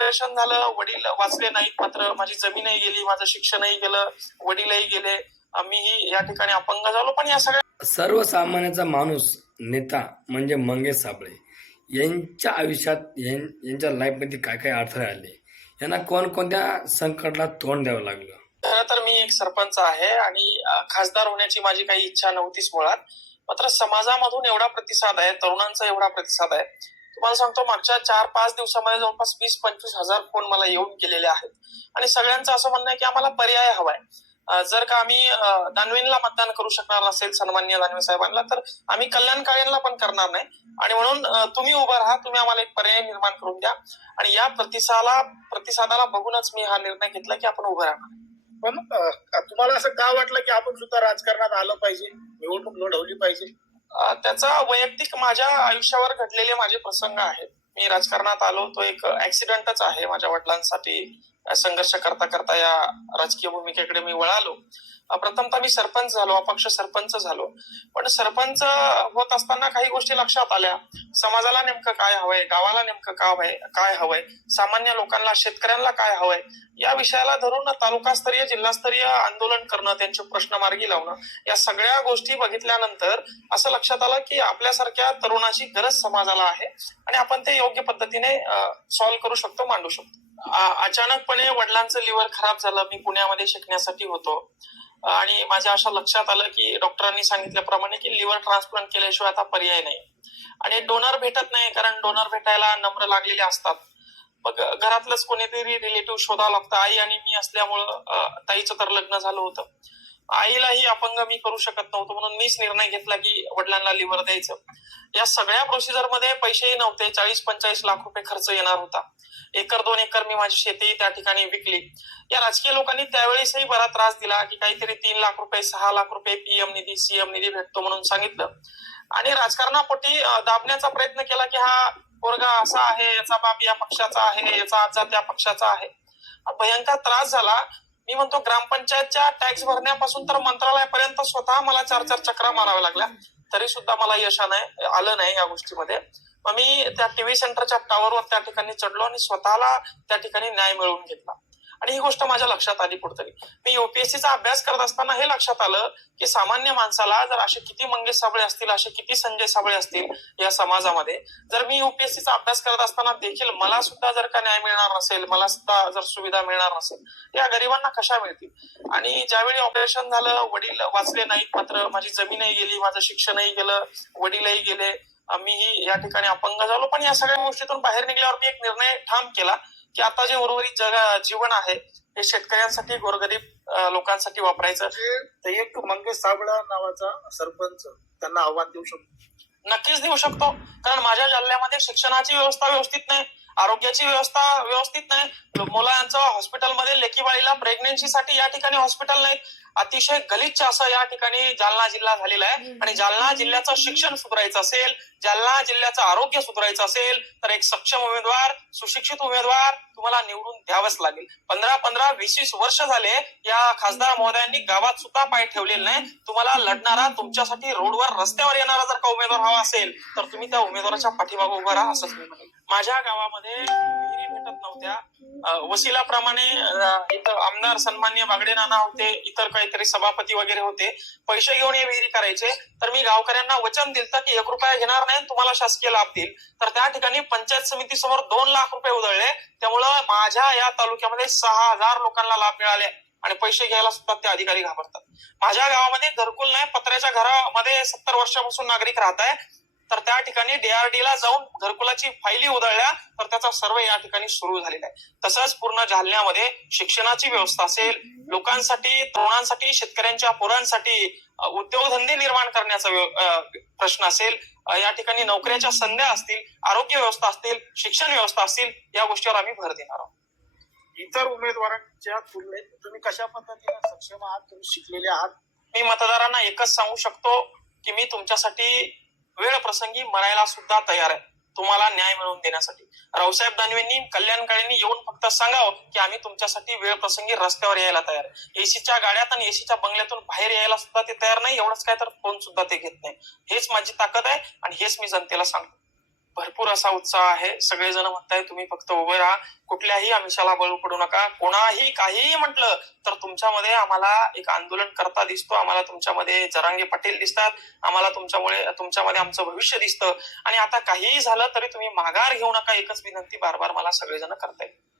operation झालं वडील वाचले नाहीत मात्र माझी जमीनही गेली माझं शिक्षणही गेलं वडीलही गेले मीही या ठिकाणी अपंग झालो पण या सगळ्या सर्वसामान्याचा माणूस नेता म्हणजे मंगेश साबळे यांच्या आयुष्यात यांच्या मध्ये काय काय अडथळे आले यांना कोण कोणत्या संकटाला तोंड द्यावं लागलं खरं तर मी एक सरपंच आहे आणि खासदार होण्याची माझी काही इच्छा नव्हतीच मुळात मात्र समाजामधून एवढा प्रतिसाद आहे तरुणांचा एवढा प्रतिसाद आहे तुम्हाला सांगतो मागच्या चार पाच दिवसामध्ये जवळपास वीस पंचवीस हजार फोन मला येऊन गेलेले आहेत आणि सगळ्यांचं असं म्हणणं आहे की आम्हाला पर्याय हवाय जर का आम्ही दानवेंला मतदान करू शकणार नसेल सन्मान्य दानवे साहेबांना तर आम्ही कल्याणकाळींना पण करणार नाही आणि म्हणून तुम्ही उभं राहा तुम्ही आम्हाला एक पर्याय निर्माण करून द्या आणि या प्रतिसादाला प्रतिसादाला बघूनच मी हा निर्णय घेतला की आपण उभं राहणार पण तुम्हाला असं का वाटलं की आपण सुद्धा राजकारणात आलं पाहिजे निवडणूक लढवली पाहिजे त्याचा वैयक्तिक माझ्या आयुष्यावर घडलेले माझे प्रसंग आहेत मी राजकारणात आलो तो एक ऍक्सिडेंटच आहे माझ्या वडिलांसाठी संघर्ष करता करता या राजकीय भूमिकेकडे मी वळालो प्रथमतः मी सरपंच झालो अपक्ष सरपंच झालो पण सरपंच होत असताना काही गोष्टी लक्षात आल्या समाजाला नेमकं काय हवंय गावाला नेमकं काय काय हवंय सामान्य लोकांना शेतकऱ्यांना काय हवंय या विषयाला धरून तालुकास्तरीय जिल्हास्तरीय आंदोलन करणं त्यांचे प्रश्न मार्गी लावणं या सगळ्या गोष्टी बघितल्यानंतर असं लक्षात आलं की आपल्यासारख्या तरुणाची गरज समाजाला आहे आणि आपण ते योग्य पद्धतीने सॉल्व्ह करू शकतो मांडू शकतो अचानकपणे वडिलांचं लिव्हर खराब झालं मी पुण्यामध्ये शिकण्यासाठी होतो आणि माझ्या अशा लक्षात आलं की डॉक्टरांनी सांगितल्याप्रमाणे की लिव्हर ट्रान्सप्लांट केल्याशिवाय आता पर्याय नाही आणि डोनर भेटत नाही कारण डोनर भेटायला नम्र लागलेले असतात मग घरातलंच कोणीतरी रिलेटिव्ह शोधावं लागतं आई आणि मी असल्यामुळं ताईचं तर लग्न झालं होतं आईलाही अपंग मी करू शकत नव्हतो म्हणून मीच निर्णय घेतला की वडिलांना लिव्हर द्यायचं या सगळ्या प्रोसिजर मध्ये पैसेही नव्हते चाळीस पंचाळीस लाख रुपये खर्च येणार होता एकर दोन एकर मी माझी शेती त्या ठिकाणी विकली या राजकीय लोकांनी त्यावेळेसही बरा त्रास दिला की काहीतरी तीन लाख रुपये सहा लाख रुपये पीएम निधी सीएम निधी भेटतो म्हणून सांगितलं आणि राजकारणापोटी दाबण्याचा प्रयत्न केला की हा पोरगा असा आहे याचा बाप या पक्षाचा आहे याचा आजार त्या पक्षाचा आहे भयंकर त्रास झाला मी म्हणतो ग्रामपंचायतच्या टॅक्स भरण्यापासून तर मंत्रालयापर्यंत स्वतः मला चार चार चक्रा माराव्या लागल्या तरी सुद्धा मला यश नाही आलं नाही या गोष्टीमध्ये मग मी त्या टीव्ही सेंटरच्या टावरवर त्या ठिकाणी चढलो आणि स्वतःला त्या ठिकाणी न्याय मिळवून घेतला आणि ही गोष्ट माझ्या लक्षात आली कुठतरी मी युपीएससीचा अभ्यास करत असताना हे लक्षात आलं की सामान्य माणसाला जर असे किती मंगेश साबळे असतील असे किती संजय साबळे असतील या समाजामध्ये जर मी युपीएससीचा अभ्यास करत असताना देखील मला सुद्धा जर का न्याय मिळणार नसेल मला सुद्धा जर सुविधा मिळणार नसेल या गरिबांना कशा मिळतील आणि ज्यावेळी ऑपरेशन झालं वडील वाचले नाहीत मात्र माझी जमीनही गेली माझं शिक्षणही गेलं वडीलही गेले मी या ठिकाणी अपंग झालो पण या सगळ्या गोष्टीतून बाहेर निघल्यावर मी एक निर्णय ठाम केला की आता जे उर्वरित जग जीवन आहे हे शेतकऱ्यांसाठी गोरगरीब लोकांसाठी वापरायचं म्हणजे ते एक मंगेश साबळा नावाचा सरपंच त्यांना आव्हान देऊ शकतो नक्कीच देऊ शकतो कारण माझ्या जालन्यामध्ये शिक्षणाची व्यवस्था व्यवस्थित नाही आरोग्याची व्यवस्था व्यवस्थित नाही मुलांचं हॉस्पिटलमध्ये लेखीवाळीला प्रेग्नेन्सीसाठी या ठिकाणी हॉस्पिटल नाही अतिशय गलिच्छ असं या ठिकाणी जालना जिल्हा झालेला आहे आणि जालना जिल्ह्याचं शिक्षण सुधारायचं असेल जालना जिल्ह्याचं आरोग्य सुधारायचं असेल तर एक सक्षम उमेदवार सुशिक्षित उमेदवार तुम्हाला निवडून द्यावंच लागेल पंधरा पंधरा वीस वीस वर्ष झाले या खासदार महोदयांनी गावात सुद्धा पाय ठेवलेले नाही तुम्हाला लढणारा तुमच्यासाठी रोडवर रस्त्यावर येणारा जर का उमेदवार हवा असेल तर तुम्ही त्या उमेदवाराच्या पाठीमागे उभा राहा असंच मी म्हणेल माझ्या गावामध्ये विहिरी भेटत नव्हत्या वसिलाप्रमाणे इथं आमदार सन्मान्य बागडे नाना होते इतर काहीतरी सभापती वगैरे होते पैसे घेऊन हे विहिरी करायचे तर मी गावकऱ्यांना वचन दिलं की एक रुपया घेणार नाही तुम्हाला शासकीय लाभ देईल तर त्या ठिकाणी पंचायत समिती समोर दोन लाख रुपये उधळले त्यामुळं माझ्या या तालुक्यामध्ये सहा हजार लोकांना लाभ मिळाले आणि पैसे घ्यायला सुद्धा ते अधिकारी घाबरतात माझ्या गावामध्ये घरकुल नाही पत्र्याच्या घरामध्ये सत्तर वर्षापासून नागरिक राहत आहे तर त्या ठिकाणी डीआरडी ला जाऊन घरकुलाची फायली उधळल्या तर त्याचा सर्व या ठिकाणी सुरू झालेला आहे तसंच पूर्ण जालन्यामध्ये शिक्षणाची व्यवस्था असेल लोकांसाठी तरुणांसाठी शेतकऱ्यांच्या पोरांसाठी उद्योगधंदे निर्माण करण्याचा प्रश्न असेल या ठिकाणी नोकऱ्याच्या संध्या असतील आरोग्य व्यवस्था असतील शिक्षण व्यवस्था असतील या गोष्टीवर आम्ही भर देणार आहोत इतर उमेदवारांच्या तुलनेत तुम्ही कशा पद्धतीने सक्षम आहात तुम्ही शिकलेले आहात मी मतदारांना एकच सांगू शकतो की मी तुमच्यासाठी वेळ प्रसंगी मरायला सुद्धा तयार आहे तुम्हाला न्याय मिळवून देण्यासाठी रावसाहेब दानवेंनी कल्याणकाळींनी येऊन फक्त सांगावं की आम्ही तुमच्यासाठी वेळ प्रसंगी रस्त्यावर यायला तयार आहे एसीच्या गाड्यात आणि एसीच्या बंगल्यातून बाहेर यायला सुद्धा ते तयार नाही एवढंच काय तर फोन सुद्धा ते घेत नाही हेच माझी ताकद आहे आणि हेच मी जनतेला सांगतो भरपूर असा उत्साह आहे सगळेजण म्हणताय तुम्ही फक्त उभे राहा कुठल्याही अंशाला बळ पडू नका कोणाही काहीही म्हटलं तर तुमच्यामध्ये आम्हाला एक आंदोलन करता दिसतो आम्हाला तुमच्यामध्ये जरांगे पाटील दिसतात आम्हाला तुमच्यामुळे तुमच्यामध्ये आमचं भविष्य दिसतं आणि आता काहीही झालं तरी तुम्ही माघार घेऊ नका एकच विनंती बार बार मला सगळेजण करताय